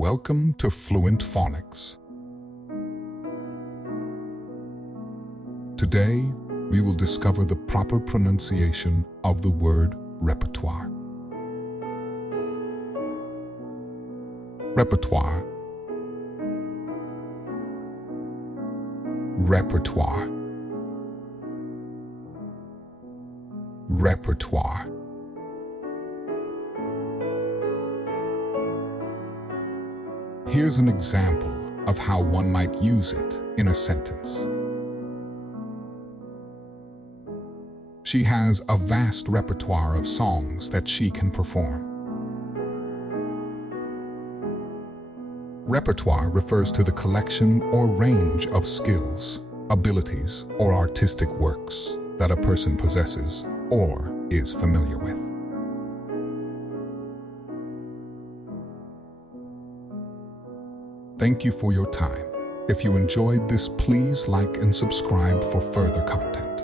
Welcome to Fluent Phonics. Today, we will discover the proper pronunciation of the word repertoire. Repertoire. Repertoire. Repertoire. Here's an example of how one might use it in a sentence. She has a vast repertoire of songs that she can perform. Repertoire refers to the collection or range of skills, abilities, or artistic works that a person possesses or is familiar with. Thank you for your time. If you enjoyed this, please like and subscribe for further content.